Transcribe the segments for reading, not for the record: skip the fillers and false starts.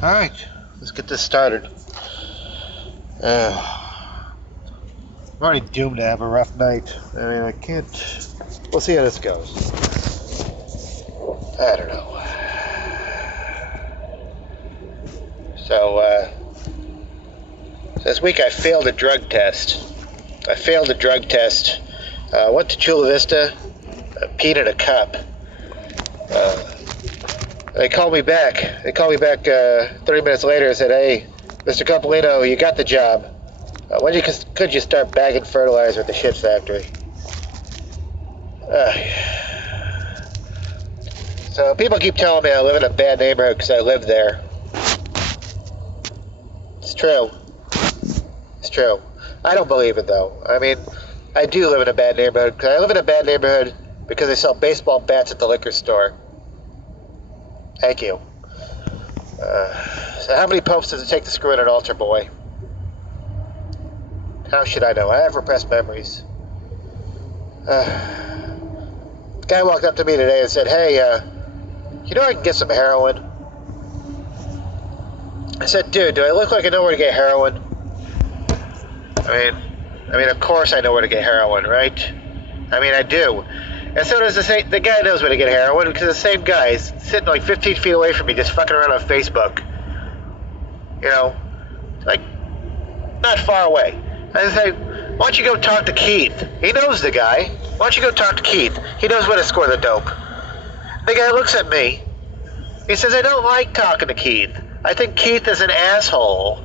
Alright, let's get this started. I'm already doomed to have a rough night. I mean, I can't... We'll see how this goes. I don't know. So, this week I failed a drug test. Went to Chula Vista, peed in a cup. They called me back. 30 minutes later and said, "Hey, Mr. Coppolino, you got the job. When could you start bagging fertilizer at the shit factory?" So people keep telling me I live in a bad neighborhood because I live there. It's true. I don't believe it, though. I mean, I do live in a bad neighborhood. I live in a bad neighborhood because they sell baseball bats at the liquor store. Thank you. So how many popes does it take to screw in an altar boy? How should I know? I have repressed memories. Guy walked up to me today and said, "Hey, you know I can get some heroin?" I said, "Dude, do I look like I know where to get heroin?" I mean, of course I know where to get heroin, right? I mean, I do. And so does the guy knows where to get heroin, because the same guy is sitting like 15 feet away from me just fucking around on Facebook. You know, like, not far away. I say, "Why don't you go talk to Keith?" He knows the guy. "Why don't you go talk to Keith? He knows where to score the dope." The guy looks at me. He says, "I don't like talking to Keith. I think Keith is an asshole."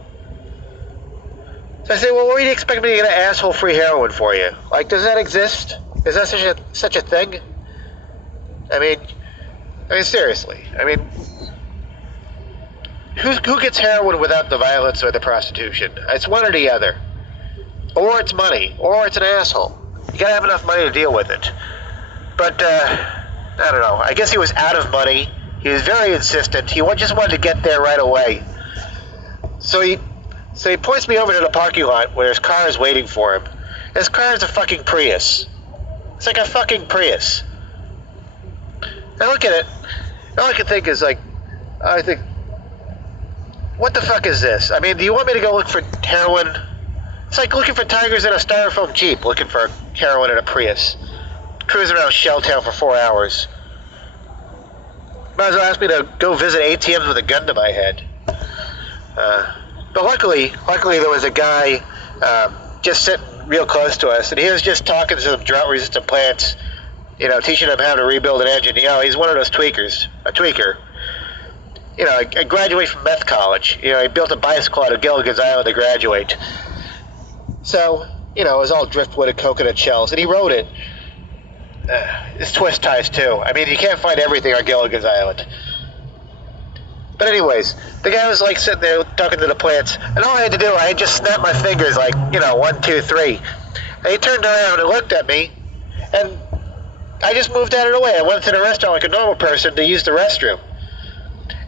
So I say, "Well, where do you expect me to get an asshole-free heroin for you? Like, does that exist? Is that such a thing?" I mean, seriously. I mean, who gets heroin without the violence or the prostitution? It's one or the other. Or it's money, or it's an asshole. You gotta have enough money to deal with it. But, I don't know. I guess he was out of money. He was very insistent. He just wanted to get there right away. So he points me over to the parking lot where his car is waiting for him. His car is a fucking Prius. It's like a fucking Prius. I look at it, all I can think is like, what the fuck is this? I mean, do you want me to go look for heroin? It's like looking for tigers in a styrofoam Jeep, looking for heroin in a Prius. Cruising around Shelltown for 4 hours. Might as well ask me to go visit ATMs with a gun to my head. But luckily there was a guy just sitting real close to us, and he was just talking to some drought-resistant plants, you know, teaching them how to rebuild an engine. You know, he's one of those a tweaker. You know, I graduated from meth college. You know, he built a bicycle out of Gilligan's Island to graduate. So, you know, it was all driftwood and coconut shells, and he wrote it. It's twist ties, too. I mean, you can't find everything on Gilligan's Island. But anyways, the guy was like sitting there talking to the plants, and all I had to do, I had just snapped my fingers like, you know, 1, 2, 3. And he turned around and looked at me, and I just moved out of the way. I went to the restaurant like a normal person to use the restroom.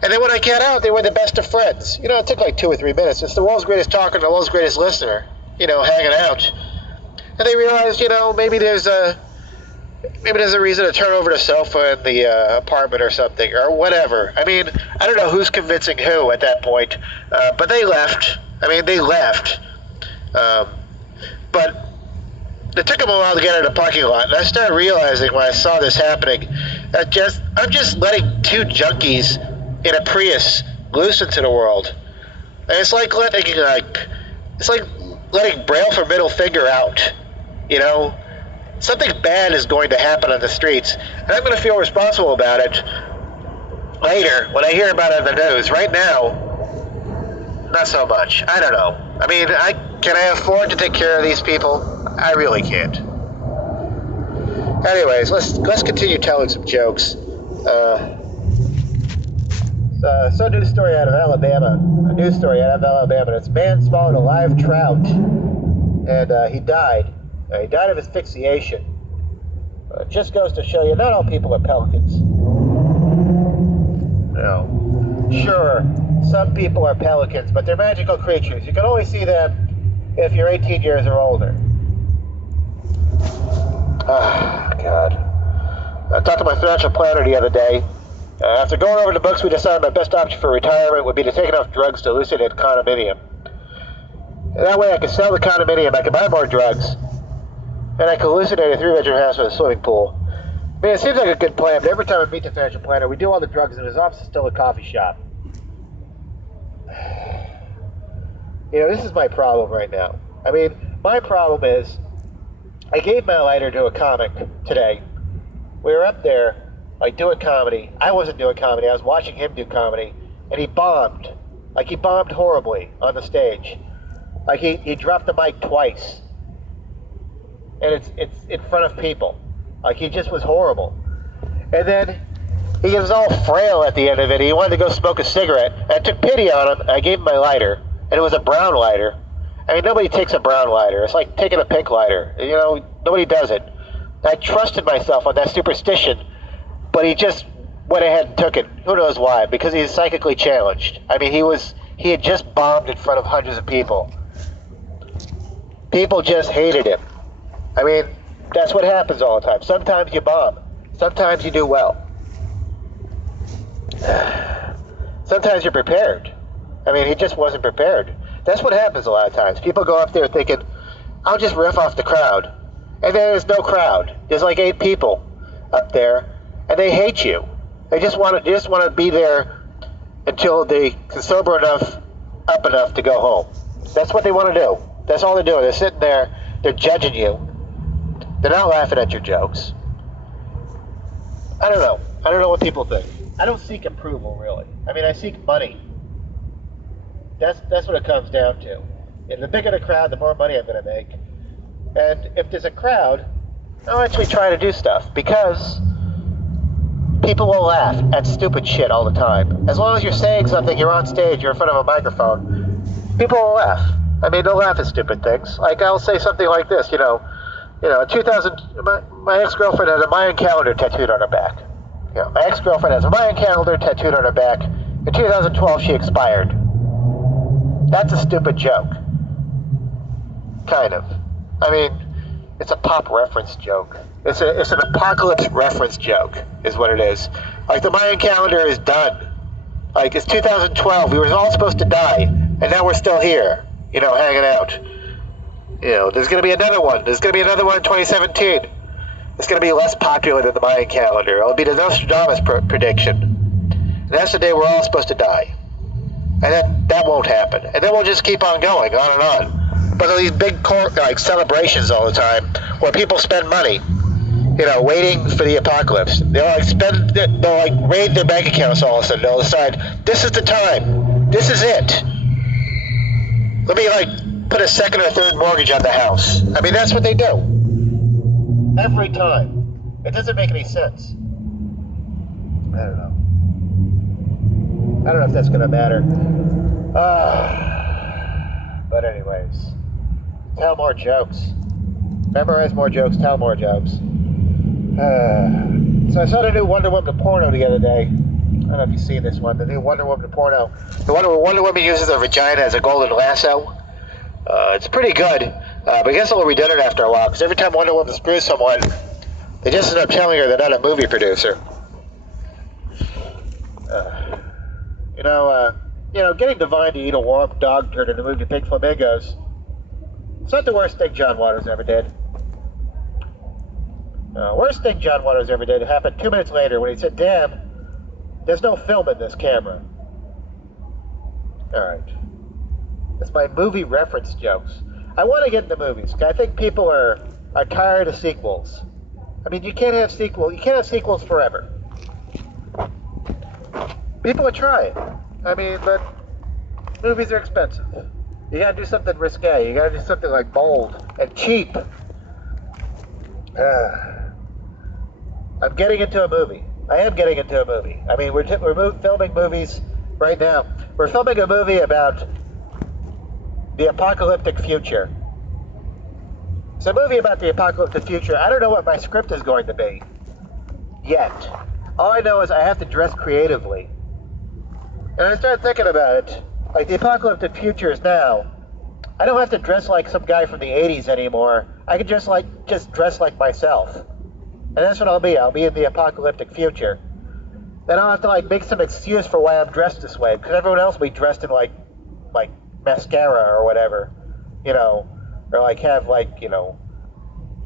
And then when I got out, they were the best of friends. You know, it took like 2 or 3 minutes. It's the world's greatest talker and the world's greatest listener, you know, hanging out. And they realized, you know, maybe there's a reason to turn over the sofa in the apartment or something, or whatever. I mean, I don't know who's convincing who at that point, but they left. I mean, they left. But it took them a while to get out of the parking lot, and I started realizing when I saw this happening that I'm just letting 2 junkies in a Prius loose into the world. And it's like letting Braille for middle finger out, you know? Something bad is going to happen on the streets, and I'm going to feel responsible about it later when I hear about it in the news. Right now, not so much. I don't know. I mean, can I afford to take care of these people? I really can't. Anyways, let's continue telling some jokes. So news story out of Alabama. A news story out of Alabama. This man swallowed a live trout, and he died. He died of asphyxiation. It just goes to show you, not all people are pelicans. No. Sure, some people are pelicans, but they're magical creatures. You can only see them if you're 18 years or older. Oh, God. I talked to my financial planner the other day, After going over the books, we decided my best option for retirement would be to take enough drugs to hallucinate a condominium. And that way I could sell the condominium, I could buy more drugs, and I could hallucinate a 3-bedroom house with a swimming pool. I mean, it seems like a good plan, but every time I meet the financial planner, we do all the drugs, and his office is still a coffee shop. You know, this is my problem right now. I mean, my problem is, I gave my lighter to a comic today. We were up there, like, doing comedy. I wasn't doing comedy, I was watching him do comedy, and he bombed. Like, he bombed horribly on the stage. Like, he dropped the mic twice. And it's in front of people. Like, he just was horrible. And then he was all frail at the end of it. He wanted to go smoke a cigarette. And I took pity on him, and I gave him my lighter. And it was a brown lighter. I mean, nobody takes a brown lighter. It's like taking a pink lighter. You know, nobody does it. I trusted myself on that superstition, but he just went ahead and took it. Who knows why? Because he's psychically challenged. I mean, he had just bombed in front of hundreds of people. People just hated him. I mean, that's what happens all the time. Sometimes you bomb. Sometimes you do well. Sometimes you're prepared. I mean, he just wasn't prepared. That's what happens a lot of times. People go up there thinking, I'll just riff off the crowd. And then there's no crowd. There's like 8 people up there, and they hate you. They just want to be there until they can sober up enough to go home. That's what they want to do. That's all they're doing. They're sitting there, they're judging you. They're not laughing at your jokes. I don't know. I don't know what people think. I don't seek approval, really. I mean, I seek money. That's what it comes down to. And the bigger the crowd, the more money I'm going to make. And if there's a crowd, I'll actually try to do stuff, because people will laugh at stupid shit all the time. As long as you're saying something, you're on stage, you're in front of a microphone, people will laugh. I mean, they'll laugh at stupid things. Like, I'll say something like this, in 2000, my ex-girlfriend has a Mayan calendar tattooed on her back. My ex-girlfriend has a Mayan calendar tattooed on her back. In 2012, she expired. That's a stupid joke. Kind of. I mean, it's a pop reference joke. It's an apocalypse reference joke, is what it is. Like, the Mayan calendar is done. Like, it's 2012. We were all supposed to die, and now we're still here, hanging out. There's going to be another one. There's going to be another one in 2017. It's going to be less popular than the Mayan calendar. It'll be the Nostradamus prediction. And that's the day we're all supposed to die. And then that won't happen. And then we'll just keep on going, on and on. But these big celebrations all the time, where people spend money, waiting for the apocalypse. They'll raid their bank accounts all of a sudden. They'll decide, this is the time. This is it. Let me, put a second or third mortgage on the house. I mean, that's what they do. Every time. It doesn't make any sense. I don't know. I don't know if that's going to matter. But anyways. Tell more jokes. Memorize more jokes, tell more jokes. So I saw the new Wonder Woman porno the other day. I don't know if you've seen this one. The new Wonder Woman porno. The Wonder Woman uses her vagina as a golden lasso. It's pretty good. But it gets a little redundant after a while, because every time Wonder Woman screws someone, they just end up telling her they're not a movie producer. Getting Divine to eat a warm dog turd in the movie Pink Flamingos, it's not the worst thing John Waters ever did. Worst thing John Waters ever did happened 2 minutes later when he said, damn, there's no film in this camera. Alright. That's my movie reference jokes. I want to get into movies. I think people are tired of sequels. I mean, you can't have sequels forever. People are trying. I mean, but movies are expensive. You gotta do something risque. You gotta do something like bold and cheap. I'm getting into a movie. I am getting into a movie. I mean, we're filming movies right now. We're filming a movie about the apocalyptic future. It's a movie about the apocalyptic future. I don't know what my script is going to be yet. All I know is I have to dress creatively. And I started thinking about it. Like, the apocalyptic future is now. I don't have to dress like some guy from the 80s anymore. I can just dress like myself. And that's what I'll be. I'll be in the apocalyptic future. then I'll have to like make some excuse for why I'm dressed this way, because everyone else will be dressed in like mascara or whatever, you know, or like have like, you know,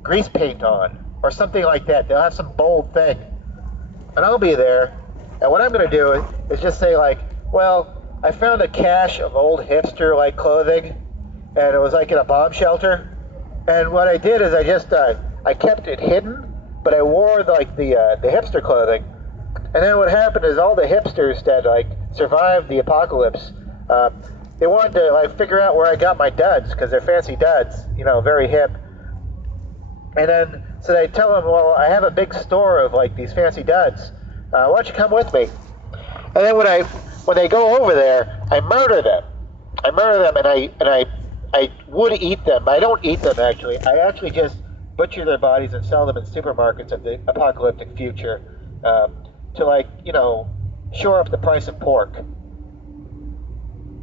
grease paint on or something like that. They'll have some bold thing, and I'll be there, and what I'm going to do is just say like, well, I found a cache of old hipster like clothing, and it was like in a bomb shelter, and what I did is I just I kept it hidden, but I wore the hipster clothing. And then what happened is all the hipsters that like survived the apocalypse, they wanted to like figure out where I got my duds, because they're fancy duds, you know, very hip. And then so they tell them, well, I have a big store of like these fancy duds. Why don't you come with me? And then when they go over there, I murder them. I murder them, and I would eat them. I don't eat them actually. I actually just butcher their bodies and sell them in supermarkets of the apocalyptic future. To like, you know, shore up the price of pork.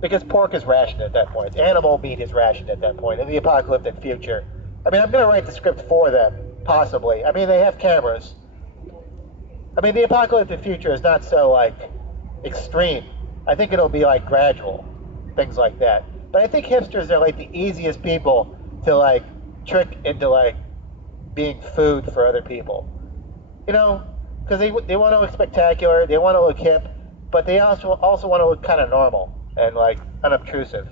Because pork is rationed at that point. Animal meat is rationed at that point in the apocalyptic future. I mean, I'm going to write the script for them, possibly. I mean, they have cameras. I mean, the apocalyptic future is not so, like, extreme. I think it'll be, like, gradual. Things like that. But I think hipsters are, like, the easiest people to, like, trick into, like, being food for other people. You know? Because they want to look spectacular, they want to look hip, but they also want to look kind of normal and like unobtrusive.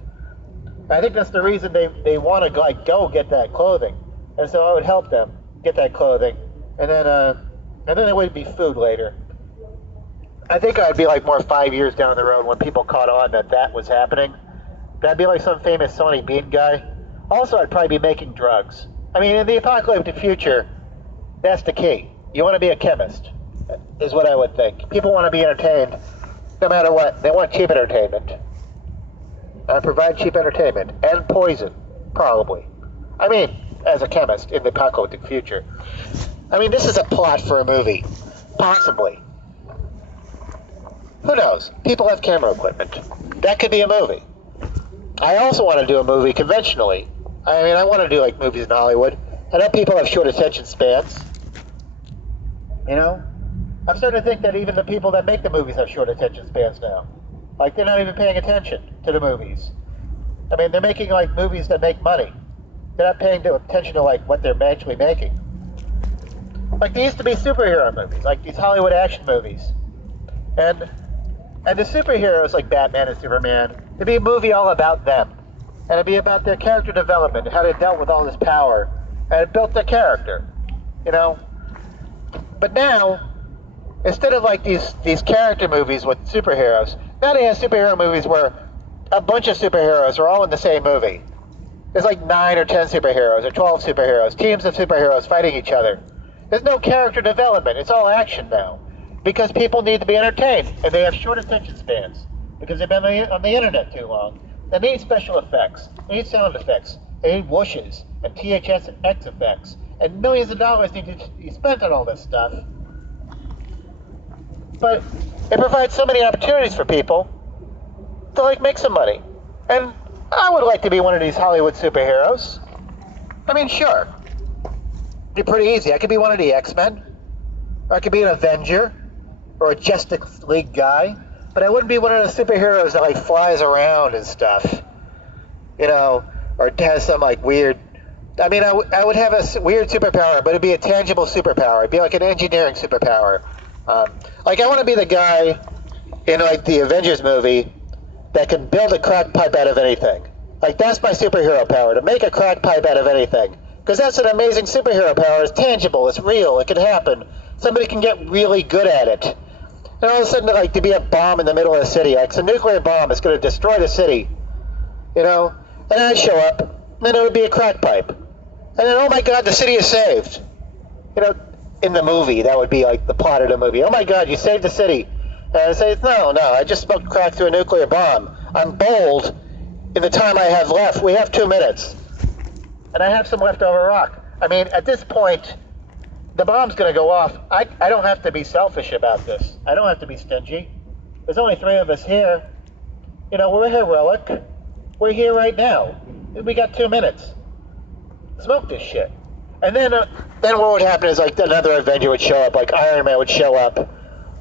I think that's the reason they want to like go get that clothing, and so I would help them get that clothing, and then it would be food later. I think I'd be like more 5 years down the road when people caught on that was happening. That'd be like some famous Sonny Bean guy. Also, I'd probably be making drugs. I mean, in the apocalyptic future, that's the key. You want to be a chemist. Is what I would think. People want to be entertained no matter what. They want cheap entertainment. I provide cheap entertainment and poison, probably. I mean, as a chemist in the apocalyptic future. I mean, this is a plot for a movie. Possibly. Who knows? People have camera equipment. That could be a movie. I also want to do a movie conventionally. I mean, I want to do like movies in Hollywood. I know people have short attention spans. You know? I'm starting to think that even the people that make the movies have short attention spans now. Like, they're not even paying attention to the movies. I mean, they're making, like, movies that make money. They're not paying attention to, like, what they're actually making. Like, there used to be superhero movies, like these Hollywood action movies. And the superheroes, like Batman and Superman, it'd be a movie all about them. And it'd be about their character development, how they dealt with all this power, and it built their character, you know? But now, instead of like these character movies with superheroes, now they have superhero movies where a bunch of superheroes are all in the same movie. There's like 9 or 10 superheroes or 12 superheroes, teams of superheroes fighting each other. There's no character development. It's all action now. Because people need to be entertained, and they have short attention spans. Because they've been on the internet too long. They need special effects. They need sound effects. They need whooshes and THS and X effects. And millions of dollars need to be spent on all this stuff. But it provides so many opportunities for people to like make some money. And I would like to be one of these Hollywood superheroes. I mean, sure. It'd be pretty easy. I could be one of the X-Men. Or I could be an Avenger. Or a Justice League guy. But I wouldn't be one of the superheroes that like flies around and stuff. You know, or has some like weird... I mean, I would have a weird superpower, but it'd be a tangible superpower. It'd be like an engineering superpower. Like, I want to be the guy in, like, the Avengers movie that can build a crack pipe out of anything. Like, that's my superhero power, to make a crack pipe out of anything. Because that's an amazing superhero power. It's tangible. It's real. It can happen. Somebody can get really good at it. And all of a sudden, like, to be a bomb in the middle of the city, like, some nuclear bomb is going to destroy the city. You know? And then I'd show up, and then it would be a crack pipe. And then, oh my God, the city is saved. You know, in the movie, that would be like the plot of the movie. Oh my God, you saved the city. And I say, no, I just smoked crack through a nuclear bomb. I'm bold in the time I have left. We have 2 minutes. And I have some leftover rock. I mean, at this point, the bomb's going to go off. I don't have to be selfish about this. I don't have to be stingy. There's only 3 of us here. You know, we're heroic. We're here right now. We got 2 minutes. Smoke this shit. And then what would happen is like another Avenger would show up, like Iron Man would show up,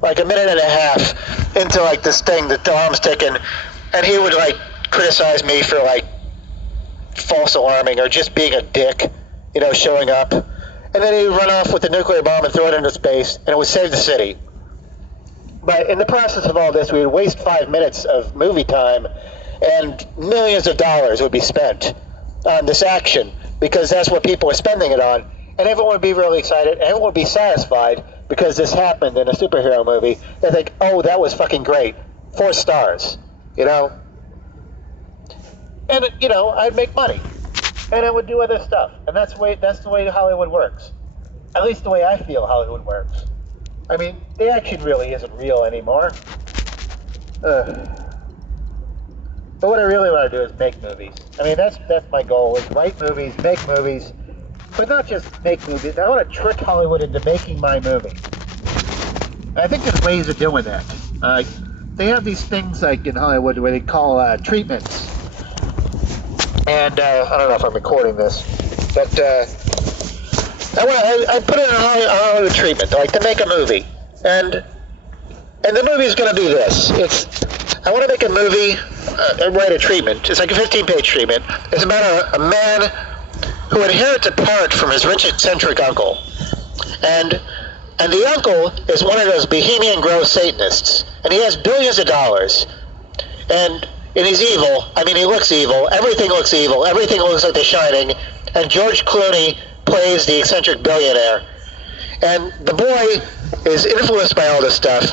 like a minute and a half into like this thing, the alarm's ticking, and he would like criticize me for like false alarming or just being a dick, you know, showing up. And then he would run off with the nuclear bomb and throw it into space, and it would save the city. But in the process of all this, we would waste 5 minutes of movie time, and millions of dollars would be spent on this action, because that's what people are spending it on. And everyone would be really excited, and everyone would be satisfied because this happened in a superhero movie. They think, oh, that was fucking great. 4 stars, you know? And, you know, I'd make money. And I would do other stuff. And that's the way Hollywood works. At least the way I feel Hollywood works. I mean, the action really isn't real anymore. But what I really want to do is make movies. I mean, that's my goal, is write movies, make movies. But not just make movies. I want to trick Hollywood into making my movie. And I think there's ways of doing that. They have these things like in Hollywood where they call treatments. And I don't know if I'm recording this, but I put in a Hollywood treatment, like to make a movie, and the movie is going to be this. I want to make a movie, write a treatment. It's like a 15-page treatment. It's about a man who inherits a parrot from his rich, eccentric uncle, and the uncle is one of those bohemian gross Satanists, and he has billions of dollars, and he's evil. I mean, he looks evil. Everything looks evil. Everything looks like The Shining. And George Clooney plays the eccentric billionaire. And the boy is influenced by all this stuff.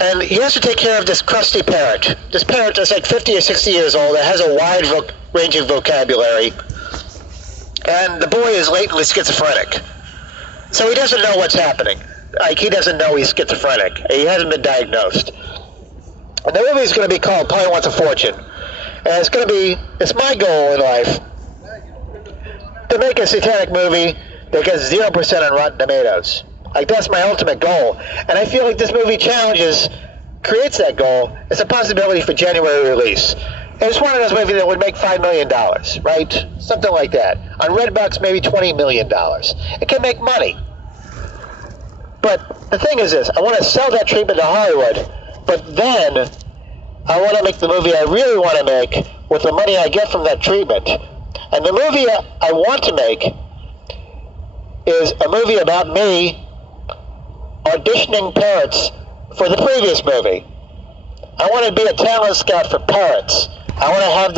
And he has to take care of this crusty parrot. This parrot that's like 50 or 60 years old that has a wide range of vocabulary. And the boy is latently schizophrenic. So he doesn't know what's happening. Like, he doesn't know he's schizophrenic. He hasn't been diagnosed. And the movie is going to be called Polly Wants a Fortune. And it's my goal in life to make a satanic movie that gets 0% on Rotten Tomatoes. Like, that's my ultimate goal. And I feel like this movie creates that goal. It's a possibility for January release. And it's one of those movies that would make $5 million, right? Something like that. On Redbox, maybe $20 million. It can make money. But the thing is this, I want to sell that treatment to Hollywood. But then, I want to make the movie I really want to make with the money I get from that treatment. And the movie I want to make is a movie about me auditioning parrots for the previous movie. I want to be a talent scout for parrots. I want to have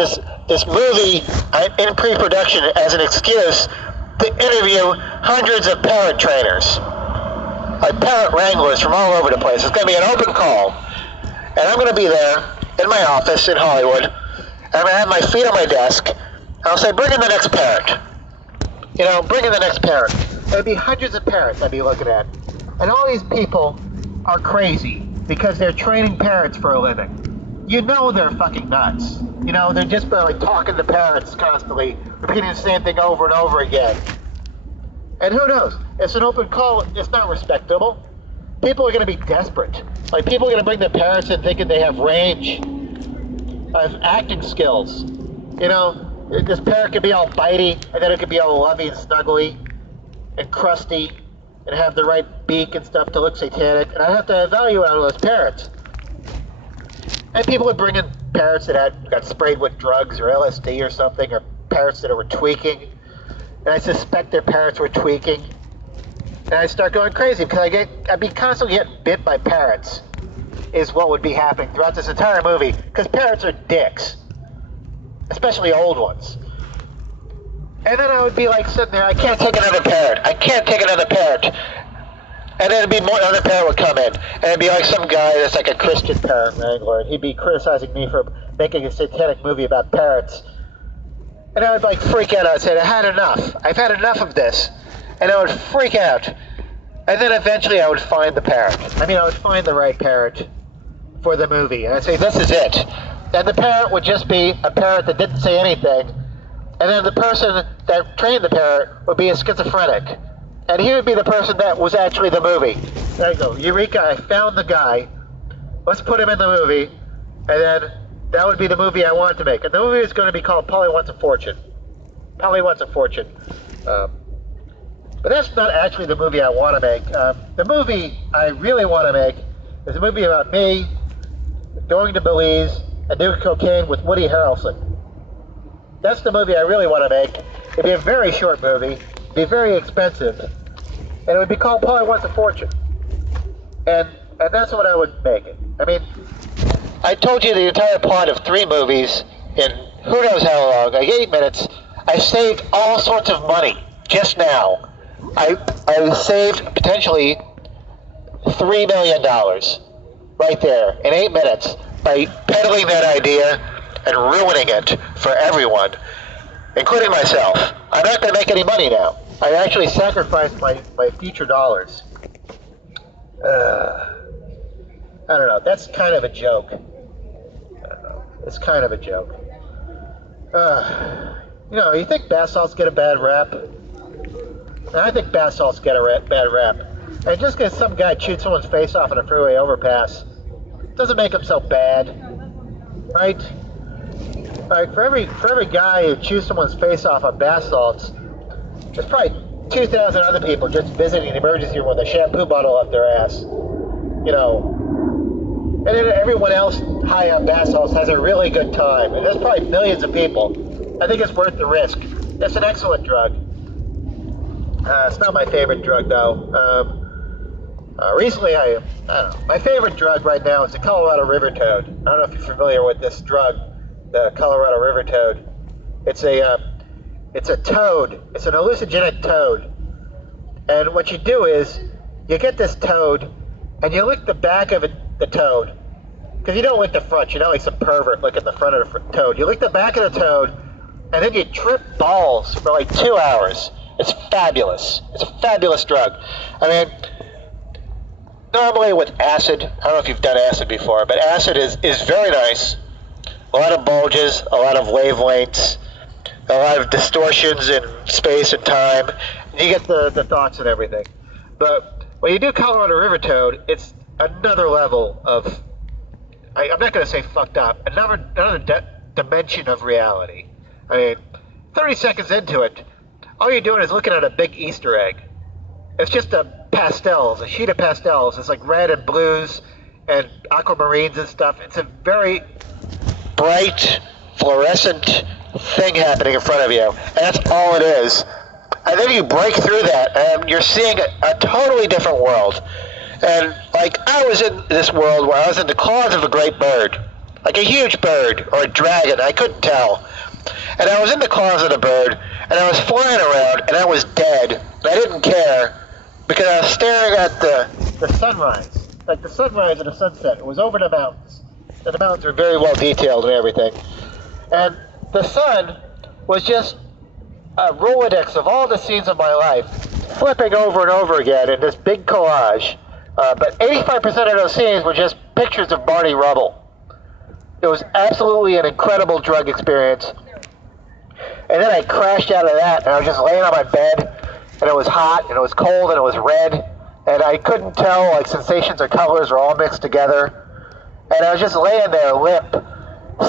this movie in pre-production as an excuse to interview hundreds of parrot trainers, like parrot wranglers from all over the place. It's going to be an open call. And I'm going to be there in my office in Hollywood, and I'm going to have my feet on my desk, and I'll say, bring in the next parrot. You know, bring in the next parrot. There'll be hundreds of parrots I'd be looking at. And all these people are crazy because they're training parrots for a living. You know they're fucking nuts. You know, they're just like talking to parrots constantly, repeating the same thing over and over again. And who knows? It's an open call. It's not respectable. People are going to be desperate. Like, people are going to bring their parents in thinking they have range of acting skills. You know, this parrot could be all bitey, and then it could be all lovey and snuggly and crusty and have the right beak and stuff to look satanic. And I have to evaluate all those parrots. And people would bring in parrots that got sprayed with drugs or LSD or something, or parrots that were tweaking. And I suspect their parrots were tweaking. And I'd start going crazy because I'd be constantly getting bit by parrots, is what would be happening throughout this entire movie. Because parrots are dicks, especially old ones. And then I would be like sitting there, I can't take another parrot. I can't take another parrot. And then another parrot would come in, and it'd be like some guy that's like a Christian parrot wrangler, and he'd be criticizing me for making a satanic movie about parrots. And I would like freak out. I would say, I had enough. I've had enough of this. And I would freak out. And then eventually I would find the parrot. I would find the right parrot for the movie. And I'd say, this is it. And the parrot would just be a parrot that didn't say anything. And then the person that trained the parrot would be a schizophrenic. And he would be the person that was actually the movie. There you go. Eureka, I found the guy. Let's put him in the movie. And then that would be the movie I wanted to make. And the movie is going to be called Polly Wants a Fortune. Polly Wants a Fortune. But that's not actually the movie I want to make. The movie I really want to make It's a movie about me going to Belize and doing cocaine with Woody Harrelson. That's the movie I really want to make. It'd be a very short movie. It'd be very expensive. And it would be called Probably Once a Fortune. And that's what I would make it. I mean, I told you the entire plot of 3 movies in who knows how long, like 8 minutes. I saved all sorts of money just now. I saved potentially $3 million right there in 8 minutes by peddling that idea and ruining it for everyone, including myself. I'm not going to make any money now. I actually sacrificed my future dollars. I don't know. That's kind of a joke. I don't know. It's kind of a joke. You know, you think bath salts get a bad rap? And I think bath salts get a bad rap. And just because some guy chewed someone's face off in a freeway overpass doesn't make him so bad, right? Like for every guy who chews someone's face off on bath salts, there's probably 2,000 other people just visiting the emergency room with a shampoo bottle up their ass, you know. And then everyone else high on bath salts has a really good time. And there's probably millions of people. I think it's worth the risk. It's an excellent drug. It's not my favorite drug, though. Recently, I don't know. My favorite drug right now is the Colorado river toad. I don't know if you're familiar with this drug, the Colorado river toad. It's a toad. It's an hallucinogenic toad. And what you do is, you get this toad, and you lick the back of the toad. Because you don't lick the front. You're not like some pervert licking the front of the toad. You lick the back of the toad, and then you trip balls for like 2 hours. It's fabulous. It's a fabulous drug. I mean, normally with acid, I don't know if you've done acid before, but acid is very nice. A lot of bulges, a lot of wavelengths, a lot of distortions in space and time. You get the thoughts and everything. But when you do Colorado river toad, it's another level of, I'm not going to say fucked up, another dimension of reality. I mean, 30 seconds into it, all you're doing is looking at a big Easter egg. It's just a sheet of pastels. It's like red and blues and aquamarines and stuff. It's a very bright, fluorescent thing happening in front of you. And that's all it is. And then you break through that, and you're seeing a totally different world. And, like, I was in this world where I was in the claws of a great bird. Like a huge bird, or a dragon, I couldn't tell. And I was in the claws of the bird, and I was flying around, and I was dead. And I didn't care, because I was staring at the sunrise. Like the sunrise and the sunset. It was over the mountains. And the mountains were very well detailed and everything. And the sun was just a Rolodex of all the scenes of my life, flipping over and over again in this big collage. But 85% of those scenes were just pictures of Barney Rubble. It was absolutely an incredible drug experience. And then I crashed out of that, and I was just laying on my bed, and it was hot, and it was cold, and it was red, and I couldn't tell, like, sensations or colors were all mixed together. And I was just laying there, limp,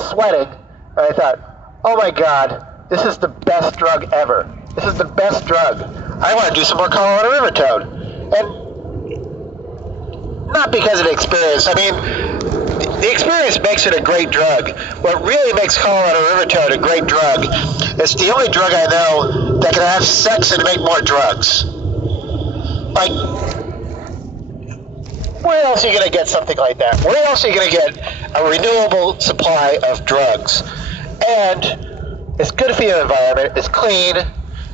sweating, and I thought, oh my God, this is the best drug ever. This is the best drug. I want to do some more Colorado river toad. And not because of the experience. I mean, the experience makes it a great drug. What really makes Colorado river toad a great drug, it's the only drug I know that can have sex and make more drugs. Like, where else are you going to get something like that? Where else are you going to get a renewable supply of drugs? And it's good for your environment. It's clean.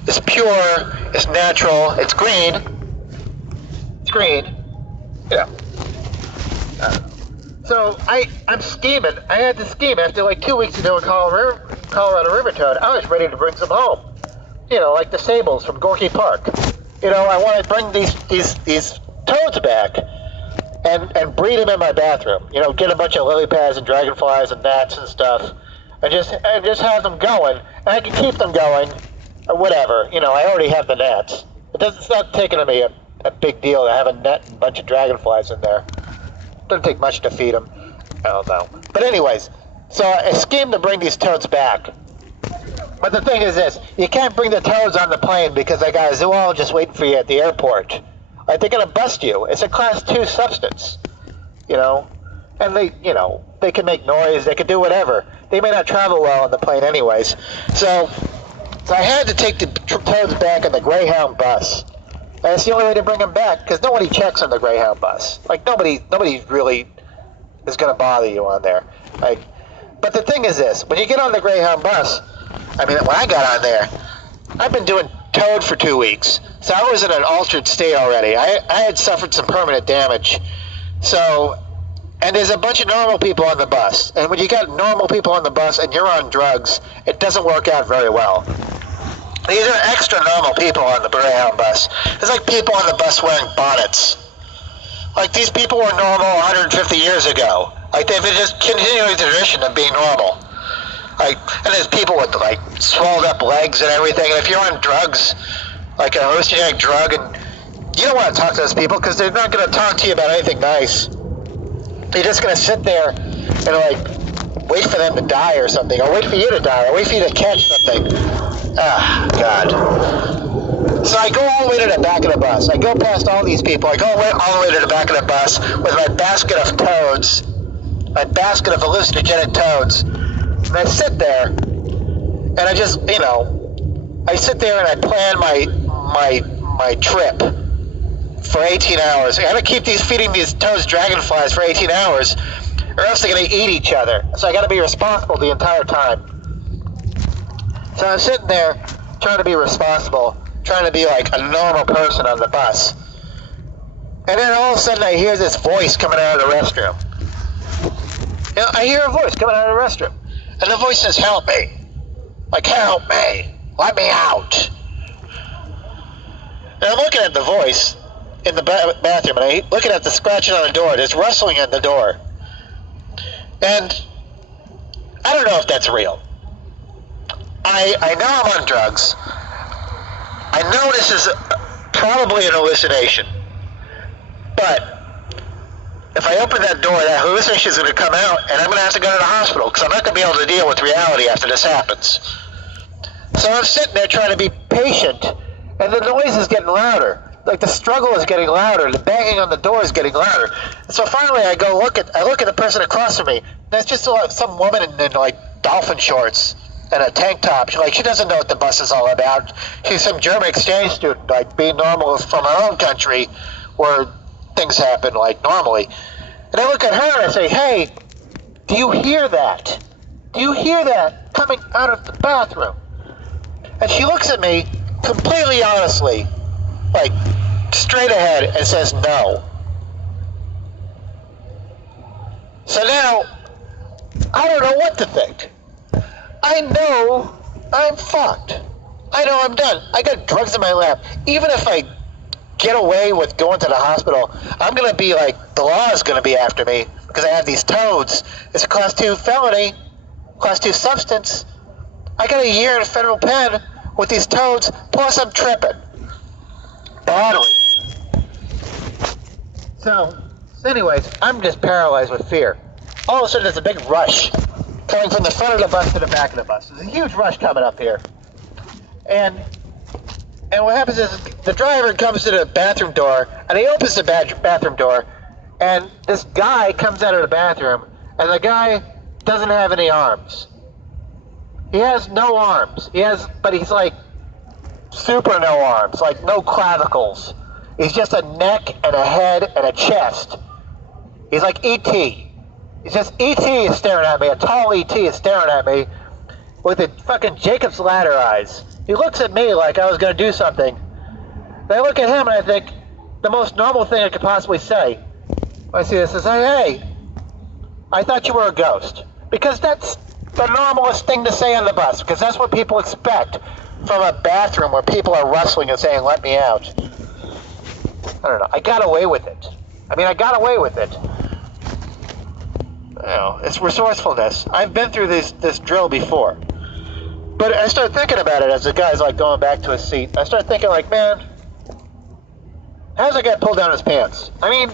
It's pure. It's natural. It's green. It's green. Yeah. So I'm scheming. I had to scheme after like 2 weeks of doing Colorado river toad. I was ready to bring some home. You know, like the sables from Gorky Park. You know, I want to bring these toads back and breed them in my bathroom. You know, get a bunch of lily pads and dragonflies and gnats and stuff, and just have them going. And I can keep them going, or whatever. You know, I already have the gnats. It's not taking me a big deal to have a net and a bunch of dragonflies in there. Doesn't take much to feed them. I don't know. But anyways, so I schemed to bring these toads back. But the thing is this, you can't bring the toads on the plane because I got a zoologist waiting for you at the airport. Like, they're going to bust you. It's a class 2 substance. you know? And they, you know, they can make noise, they can do whatever. They may not travel well on the plane anyways. So I had to take the toads back on the Greyhound bus. And it's the only way to bring them back, because nobody checks on the Greyhound bus. Like, nobody really is going to bother you on there. Like, but the thing is this, when you get on the Greyhound bus, I mean, when I got on there, I've been doing toad for 2 weeks. So I was in an altered state already. I had suffered some permanent damage. So, and there's a bunch of normal people on the bus. And when you got normal people on the bus and you're on drugs, it doesn't work out very well. These are extra normal people on the Greyhound bus. There's like people on the bus wearing bonnets. Like, these people were normal 150 years ago. Like, they've been just continuing the tradition of being normal. Like, and there's people with, like, swelled up legs and everything. And if you're on drugs, like a hallucinogenic drug, and you don't want to talk to those people because they're not going to talk to you about anything nice. You're just going to sit there and, like, wait for them to die or something, or wait for you to die, or wait for you to catch something. Ah, God. So I go all the way to the back of the bus. I go past all these people. I go all the way to the back of the bus with my basket of toads, my basket of hallucinogenic toads. And I sit there, and I just, you know, I sit there and I plan my trip for 18 hours. I gotta keep feeding these toads dragonflies for 18 hours, or else they're gonna eat each other. So I gotta be responsible the entire time. So I'm sitting there trying to be responsible, trying to be like a normal person on the bus. And then all of a sudden I hear this voice coming out of the restroom. You know, I hear a voice coming out of the restroom. And the voice says, "Help me." Like, "Help me. Let me out." And I'm looking at the voice in the bathroom, and I'm looking at the scratching on the door. There's rustling in the door. And I don't know if that's real. I know I'm on drugs. I know this is probably an hallucination. But if I open that door, that hallucination is going to come out, and I'm going to have to go to the hospital, because I'm not going to be able to deal with reality after this happens. So I'm sitting there trying to be patient, and the noise is getting louder. Like, the struggle is getting louder. The banging on the door is getting louder. And so finally I look at the person across from me. That's just some woman in like dolphin shorts and a tank top. She doesn't know what the bus is all about. She's some German exchange student, like, being normal from her own country where things happen like normally. And I look at her and I say, "Hey, do you hear that? Do you hear that coming out of the bathroom?" And she looks at me completely honestly, like straight ahead, and says no. So now, I don't know what to think. I know I'm fucked. I know I'm done. I got drugs in my lap. Even if I get away with going to the hospital, I'm going to be like, the law is going to be after me because I have these toads. It's a class 2 felony, class 2 substance. I got a year in a federal pen with these toads, plus I'm tripping. Badly. So anyways, I'm just paralyzed with fear. All of a sudden there's a big rush coming from the front of the bus to the back of the bus. There's a huge rush coming up here. And what happens is the driver comes to the bathroom door, and he opens the bathroom door, and this guy comes out of the bathroom, and the guy doesn't have any arms. He has no arms. But he's like super no arms, like no clavicles. He's just a neck and a head and a chest. He's like E.T. He's just E.T. is staring at me. A tall E.T. is staring at me with the fucking Jacob's Ladder eyes. He looks at me like I was going to do something. And I look at him and I think, the most normal thing I could possibly say when I see this is, "Hey, I thought you were a ghost." Because that's the normalest thing to say on the bus, because that's what people expect from a bathroom where people are rustling and saying, "Let me out." I don't know. I got away with it. I got away with it. You know, it's resourcefulness. I've been through this drill before. But I started thinking about it as the guy's like going back to his seat. I started thinking, like, man, how's that guy pull down his pants? I mean,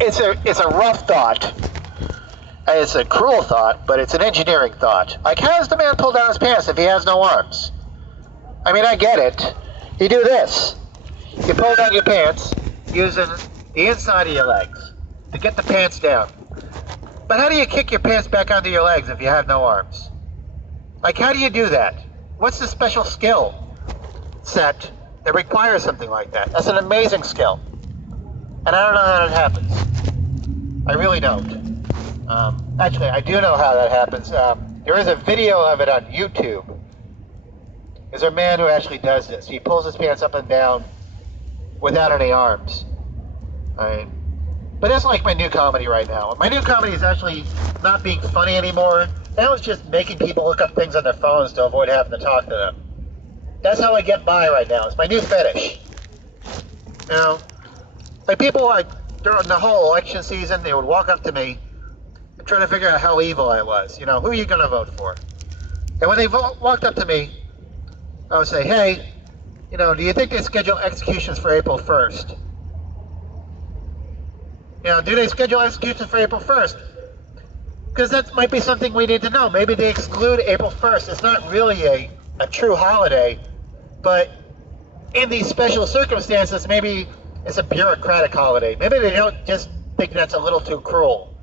it's a rough thought. And it's a cruel thought, but it's an engineering thought. Like, how does the man pull down his pants if he has no arms? I mean, I get it. You do this. You pull down your pants using the inside of your legs. to get the pants down. But how do you kick your pants back onto your legs if you have no arms? Like, how do you do that? What's the special skill set that requires something like that? That's an amazing skill. And I don't know how that happens. I really don't. Actually, I do know how that happens. There is a video of it on YouTube. There's a man who actually does this. He pulls his pants up and down without any arms. But that's like my new comedy right now. My new comedy is actually not being funny anymore. Now it's just making people look up things on their phones to avoid having to talk to them. That's how I get by right now. It's my new fetish. You know, like people like during the whole election season, they would walk up to me and try to figure out how evil I was. You know, who are you going to vote for? And when they walked up to me, I would say, hey, you know, do you think they schedule executions for April 1st? You know, do they schedule executions for April 1st? Because that might be something we need to know. Maybe they exclude April 1st. It's not really a true holiday, but in these special circumstances, maybe it's a bureaucratic holiday. Maybe they don't just think that's a little too cruel.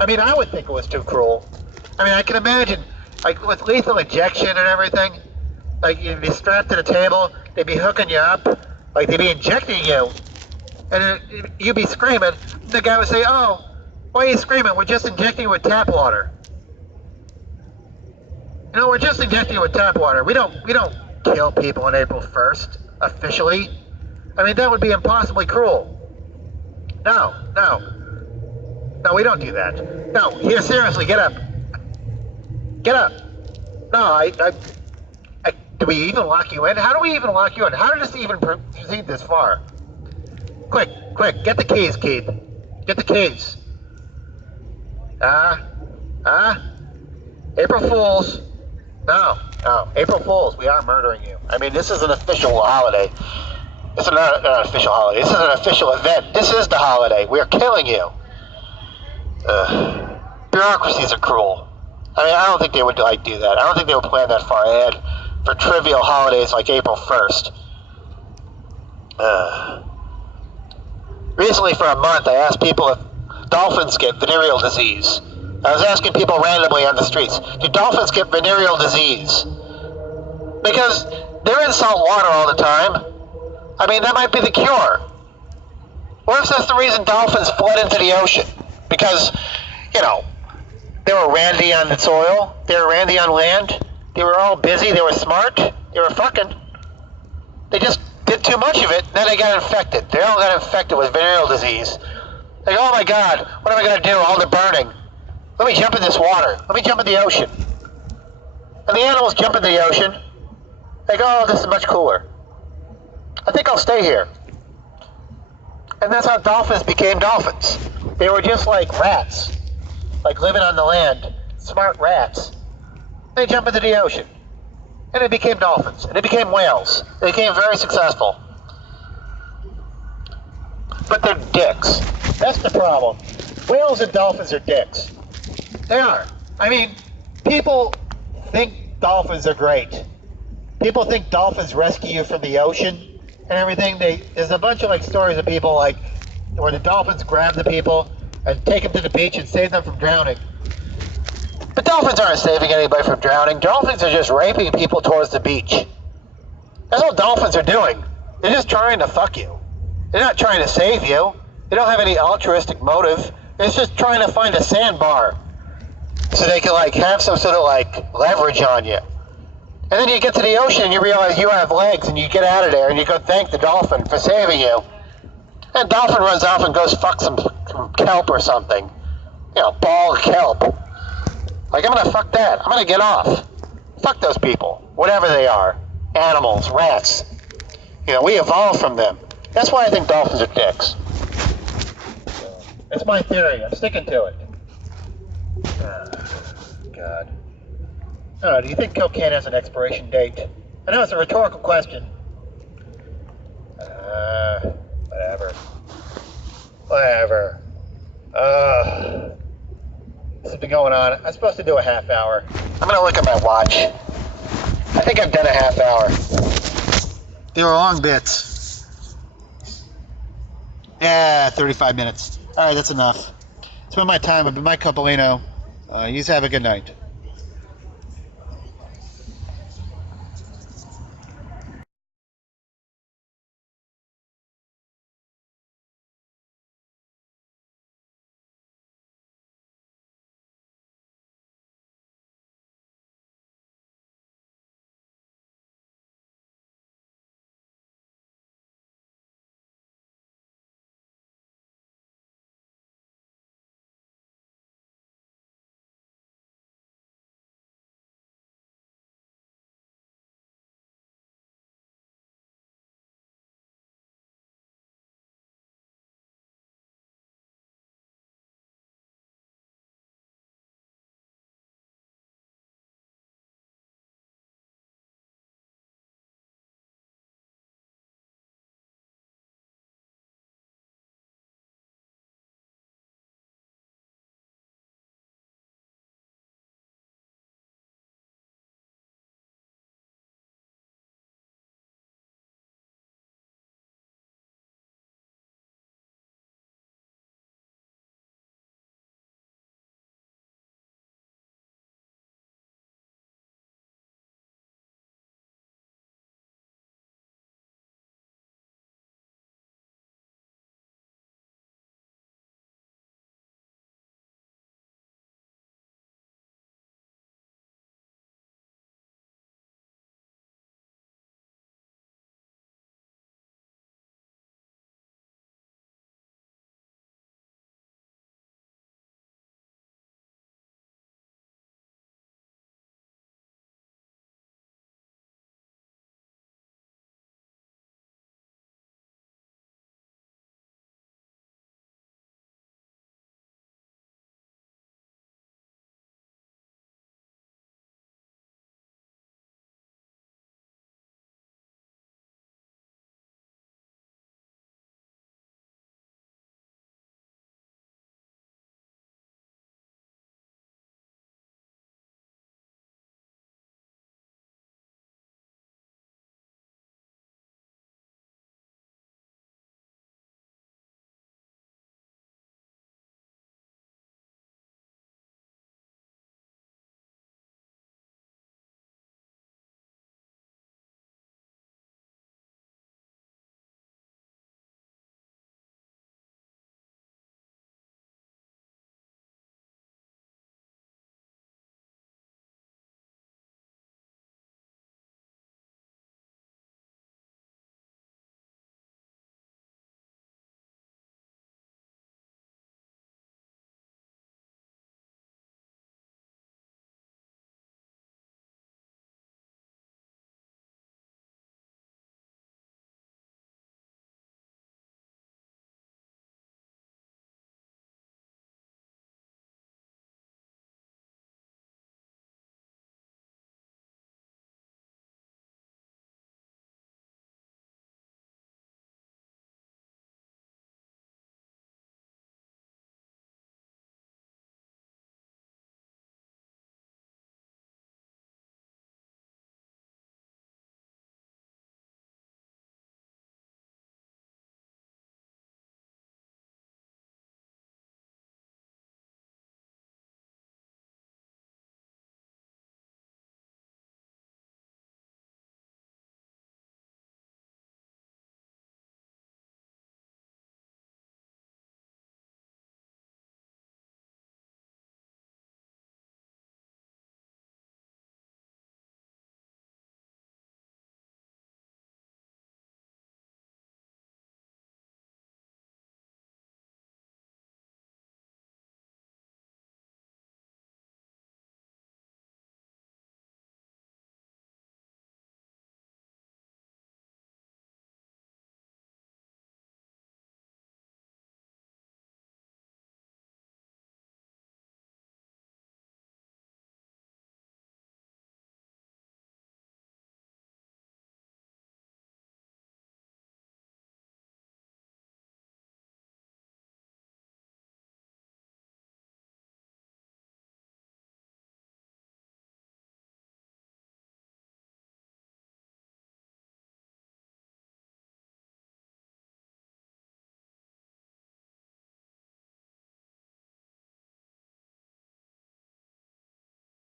I mean, I would think it was too cruel. I mean, I can imagine, like with lethal injection and everything, like you'd be strapped to the table, they'd be hooking you up, like they'd be injecting you, and you'd be screaming. The guy would say, oh, why are you screaming? We're just injecting you with tap water. You know, we're just injecting you with tap water. We don't kill people on April 1st, officially. I mean, that would be impossibly cruel. No, we don't do that. No, here, seriously, get up. Get up. No, do we even lock you in? How do we even lock you in? How did this even proceed this far? Quick, get the keys, Keith. Get the keys. April Fools. No, April Fools, we are murdering you. I mean, this is an official holiday. This is not an official holiday. This is an official event. This is the holiday. We are killing you. Bureaucracies are cruel. I mean, I don't think they would do that. I don't think they would plan that far ahead for trivial holidays like April 1st. Recently, for a month, I asked people if dolphins get venereal disease. I was asking people randomly on the streets, do dolphins get venereal disease? Because they're in salt water all the time. I mean, that might be the cure. What if that's the reason dolphins fled into the ocean? Because, you know, they were randy on the soil, they were randy on land, they were all busy, they were smart, they were fucking. They just did too much of it, then they got infected. They all got infected with venereal disease. Like, oh my God, what am I going to do? All the burning. Let me jump in this water. Let me jump in the ocean. And the animals jump into the ocean. They go, oh, this is much cooler. I think I'll stay here. And that's how dolphins became dolphins. They were just like rats, like living on the land, smart rats. They jump into the ocean. And they became dolphins. And they became whales. They became very successful. But they're dicks. That's the problem. Whales and dolphins are dicks. They are. I mean, people think dolphins are great. People think dolphins rescue you from the ocean and everything. There's a bunch of like stories of people like where the dolphins grab the people and take them to the beach and save them from drowning. But dolphins aren't saving anybody from drowning. Dolphins are just raping people towards the beach. That's what dolphins are doing. They're just trying to fuck you. They're not trying to save you. They don't have any altruistic motive. They're just trying to find a sandbar so they can like have some sort of like leverage on you. And then you get to the ocean and you realize you have legs and you get out of there and you go thank the dolphin for saving you. And dolphin runs off and goes fuck some kelp or something. You know, ball of kelp. Like, I'm gonna fuck that. I'm gonna get off. Fuck those people. Whatever they are. Animals, rats. You know, we evolved from them. That's why I think dolphins are dicks. That's my theory. I'm sticking to it. God. I don't know, do you think cocaine has an expiration date? I know it's a rhetorical question. Whatever. This has been going on. I'm supposed to do a half hour. I'm gonna look at my watch. I think I've done a half hour. They were long bits. Yeah, 35 minutes. All right, that's enough. It's been my time. I've been Mike Coppolino. You have a good night.